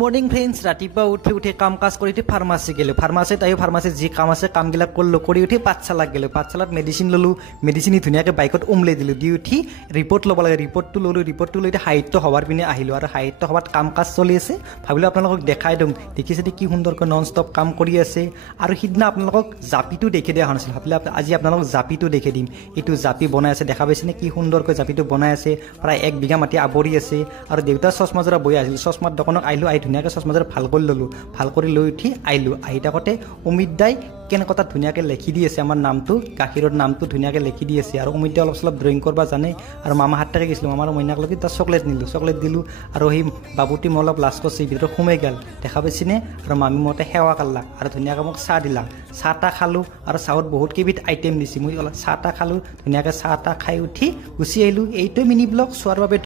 morning friends ৰাতিপুৱা উঠি কাম কাজ কৰি উঠি ফাৰ্মাচী গেলোঁ ফাৰ্মাচীত আহি ফাৰ্মাচীত যি কাম আছে কামবিলাক কৰিলোঁ কৰি উঠি পাঠশালাত গেলোঁ পাঠশালাত মেডিচিন ল'লোঁ মেডিচিন ধুনীয়াকৈ বাইকত উমলাই দিলোঁ দি উঠি ৰিপৰ্ট ল'ব লাগে ৰিপৰ্টটো ল'লোঁ ৰিপৰ্টটো লৈ সাহিত্য সভাৰ পিনে আহিলোঁ আৰু সাহিত্য সভাত কাম কাজ চলি আছে ভাবিলোঁ আপোনালোকক দেখাই দিওঁ দেখিছে কি সুন্দৰকৈ নন ষ্টপ কাম কৰি আছে আৰু সিদিনা আপোনালোকক জাপিটো দেখি দিয়া হোৱা নাছিল ভাবিলোঁ আজি আপোনালোকক জাপিটো দেখি দিম এইটো জাপি বনাই আছে দেখা পাইছেনে কি সুন্দৰকৈ জাপিটো বনাই আছে প্ৰায় 1 বিঘা মাটি আৱৰি আছে আৰু দেউতা চশমাজোৰা বৈ আহিছিল চশমাৰ দোকানত আহিলোঁ ধুনীয়াকৈ চশমাজোৰা ভাল কৰি ল'লোঁ ভাল কৰি লৈ উঠি আহিলোঁ আহি থাকোঁতে অমিত দাই কেনেকৈ তাত ধুনীয়াকৈ লিখি দি আছে আমাৰ নামটো গাখীৰৰ নামটো ধুনীয়াকৈ লিখি দি আছে আৰু অমিত দাই অলপ চলপ ড্ৰয়িং কৰিব জানে আৰু মামা হাত থাকে গৈছিলোঁ মামাৰ মইনাক লগি তাত চকলেট নিলোঁ চকলেট দিলোঁ আৰু সেই বাবুটি মই অলপ লাজ কৰিছে ভিতৰত সোমাই গ'ল দেখা পাইছেনে আৰু মামী মতে সেৱা কৰিলা আৰু ধুনীয়াকৈ মোক চাহ দিলা চাহ তাহ খালোঁ আৰু চাহত বহুত কেইবিধ আইটেম দিছে মই অলপ চাহ তাহ খালোঁ ধুনীয়াকৈ চাহ তাহ খাই উঠি গুচি আহিলোঁ এইটোৱে মিনি ব্লগ চোৱাৰ বাবে